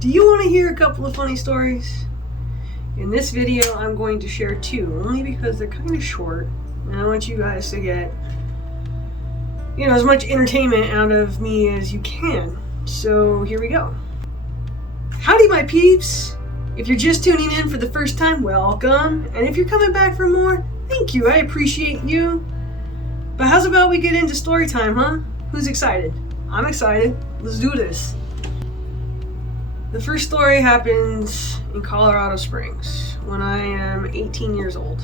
Do you want to hear a couple of funny stories? In this video, I'm going to share two, only because they're kind of short, and I want you guys to get, as much entertainment out of me as you can. So here we go. Howdy, my peeps! If you're just tuning in for the first time, welcome. And if you're coming back for more, thank you. I appreciate you. But how's about we get into story time, huh? Who's excited? I'm excited. Let's do this. The first story happens in Colorado Springs when I am 18 years old.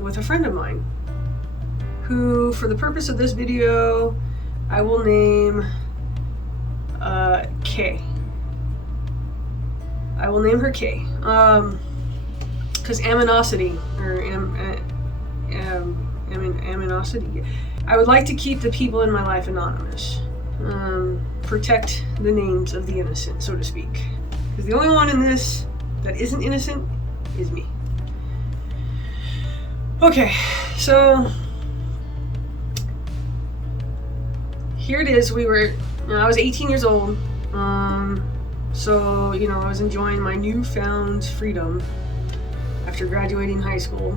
With a friend of mine who, for the purpose of this video, I will name K. I will name her K. Because aminosity, or aminosity. I would like to keep the people in my life anonymous. Protect the names of the innocent, so to speak. Because the only one in this that isn't innocent is me. Okay, so here it is. I was 18 years old. So, I was enjoying my newfound freedom after graduating high school.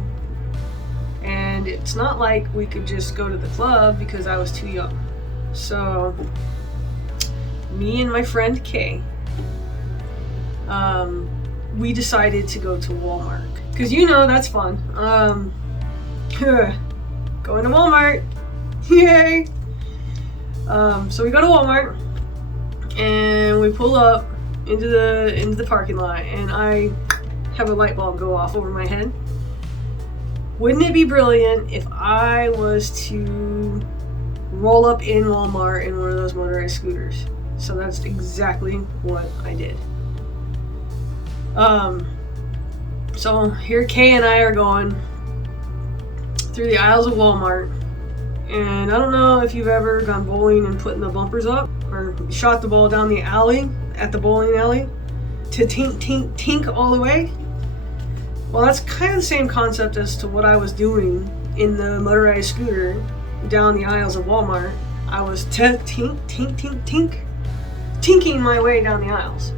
And it's not like we could just go to the club because I was too young. So, me and my friend Kay, we decided to go to Wal Mart. Because that's fun. Going to Wal Mart. Yay! So we go to Wal Mart and we pull up into the parking lot, and I have a light bulb go off over my head. Wouldn't it be brilliant if I was to roll up in Walmart in one of those motorized scooters? So that's exactly what I did. So here Kay and I are going through the aisles of Walmart, and I don't know if you've ever gone bowling and putting the bumpers up, or shot the ball down the alley at the bowling alley to tink, tink, tink all the way. Well, that's kind of the same concept as to what I was doing in the motorized scooter down the aisles of Walmart. I was tink, tink, tink, tink, tinking my way down the aisles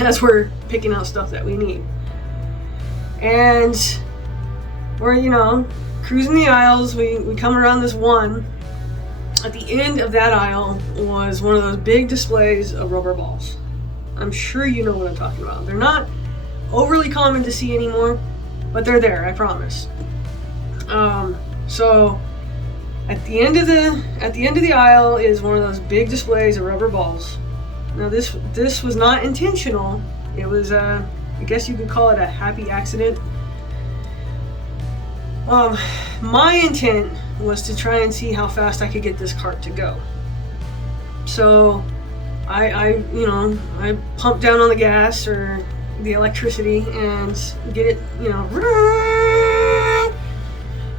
as we're picking out stuff that we need. And we're, cruising the aisles. We come around this one. At the end of that aisle was one of those big displays of rubber balls. I'm sure you know what I'm talking about. They're not overly common to see anymore, but they're there, I promise. So at the end of the aisle is one of those big displays of rubber balls. Now this was not intentional. It was I guess you could call it a happy accident. My intent was to try and see how fast I could get this cart to go. So I pump down on the gas or the electricity and get it, and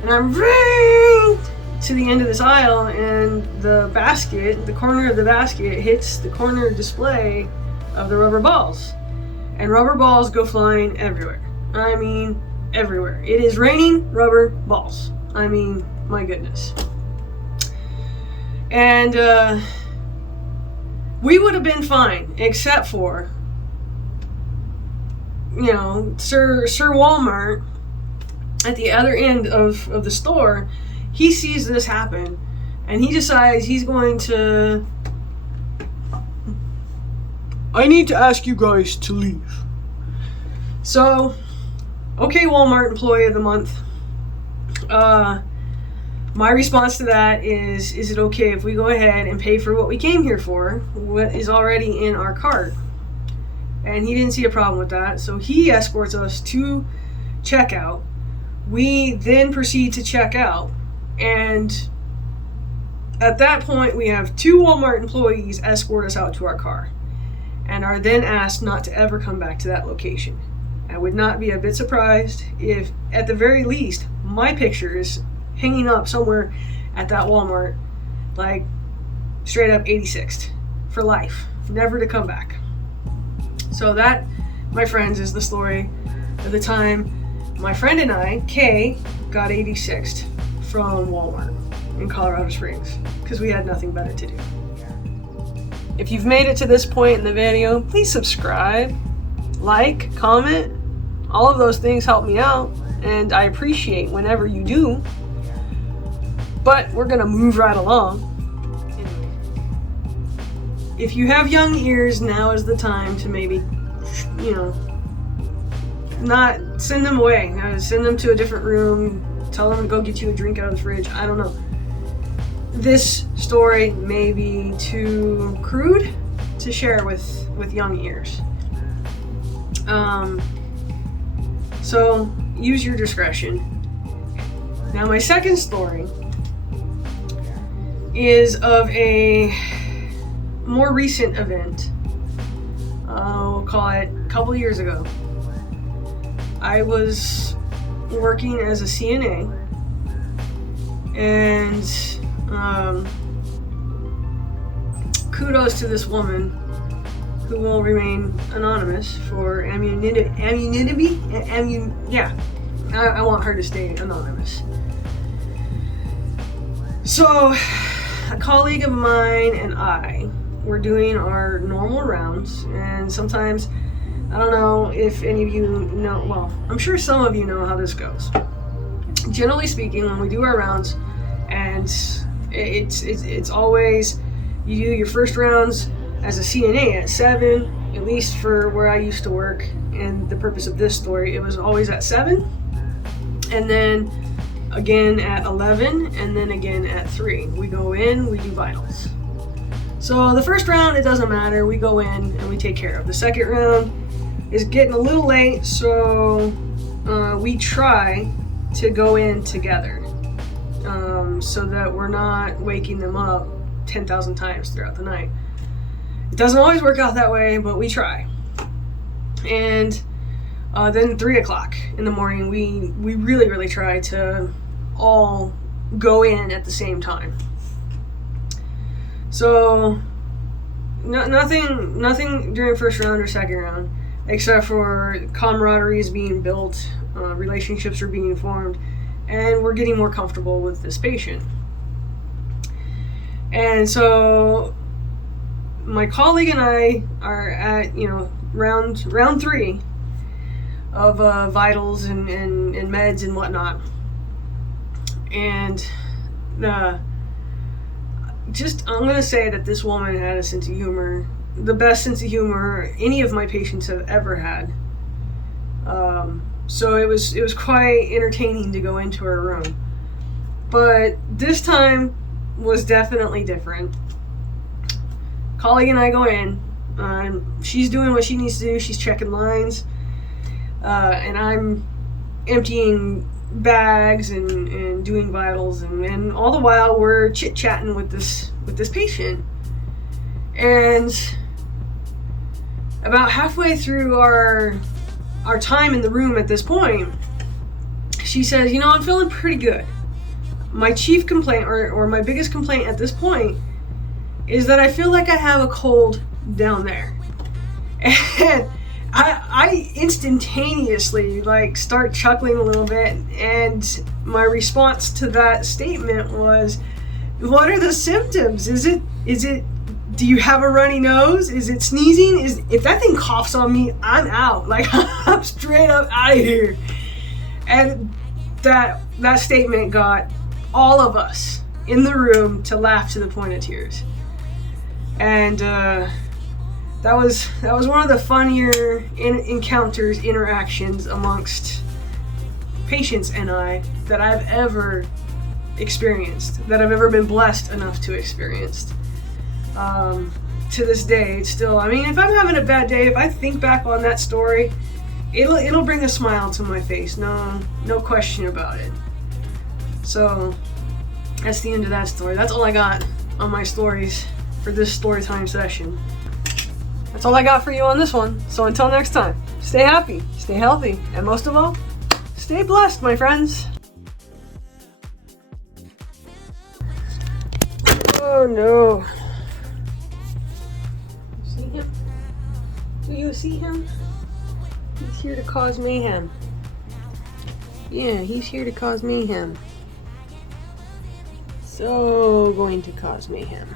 I'm right to the end of this aisle, and the corner of the basket hits the corner display of the rubber balls, and rubber balls go flying everywhere. I mean, everywhere. It is raining rubber balls. I mean, my goodness. And we would have been fine, except for Sir Walmart at the other end of the store. He sees this happen, and he decides he's going to, I need to ask you guys to leave. So, okay, Walmart employee of the month. My response to that is it okay if we go ahead and pay for what we came here for, what is already in our cart? And he didn't see a problem with that, so he escorts us to checkout. We then proceed to check out, and at that point we have two Walmart employees escort us out to our car and are then asked not to ever come back to that location. I would not be a bit surprised if, at the very least, my picture is hanging up somewhere at that Walmart, like straight up 86th for life, never to come back. So that, my friends, is the story of the time my friend and I, Kay, got 86th from Walmart in Colorado Springs because we had nothing better to do. If you've made it to this point in the video, please subscribe, like, comment. All of those things help me out, and I appreciate whenever you do. But we're gonna move right along. If you have young ears, now is the time to maybe, not send them away. Send them to a different room. Tell them to go get you a drink out of the fridge. I don't know. This story may be too crude to share with young ears. So use your discretion. Now my second story is of a more recent event. We'll call it a couple years ago. I was working as a CNA, and kudos to this woman who will remain anonymous for anonymity. I want her to stay anonymous. So, a colleague of mine and I were doing our normal rounds, and sometimes, I don't know if any of you know, well, I'm sure some of you know how this goes. Generally speaking, when we do our rounds, and it's always, you do your first rounds as a CNA at 7, at least for where I used to work, and the purpose of this story, it was always at 7, and then again at 11, and then again at 3. We go in, we do vitals. So the first round, it doesn't matter, we go in and we take care of. The second round is getting a little late, so we try to go in together so that we're not waking them up 10,000 times throughout the night. It doesn't always work out that way, but we try. And then 3 o'clock in the morning, we really try to all go in at the same time. So nothing during first round or second round, except for camaraderie is being built, relationships are being formed, and we're getting more comfortable with this patient. And so my colleague and I are at round 3 of vitals and meds and whatnot, and I'm gonna say that this woman had a sense of humor, the best sense of humor any of my patients have ever had. So it was quite entertaining to go into her room, but this time was definitely different. Colleague and I go in. She's doing what she needs to do. She's checking lines, and I'm emptying bags and doing vitals, and all the while we're chit-chatting with this patient. And about halfway through our time in the room at this point, she says, I'm feeling pretty good. My chief complaint, or my biggest complaint at this point, is that I feel like I have a cold down there. And I instantaneously start chuckling a little bit, and my response to that statement was, what are the symptoms? Is it do you have a runny nose? Is it sneezing? If that thing coughs on me, I'm out. I'm straight up out of here. And that statement got all of us in the room to laugh to the point of tears. And that was one of the funnier interactions amongst patients and I that I've ever experienced, that I've ever been blessed enough to experience. To this day, it's still, if I'm having a bad day, if I think back on that story, it'll bring a smile to my face, no question about it. So that's the end of that story. That's all I got on my stories for this story time session. That's all I got for you on this one. So until next time, stay happy, stay healthy, and most of all, stay blessed, my friends. Oh no. See him? Do you see him? He's here to cause mayhem. Yeah, he's here to cause mayhem. So going to cause mayhem.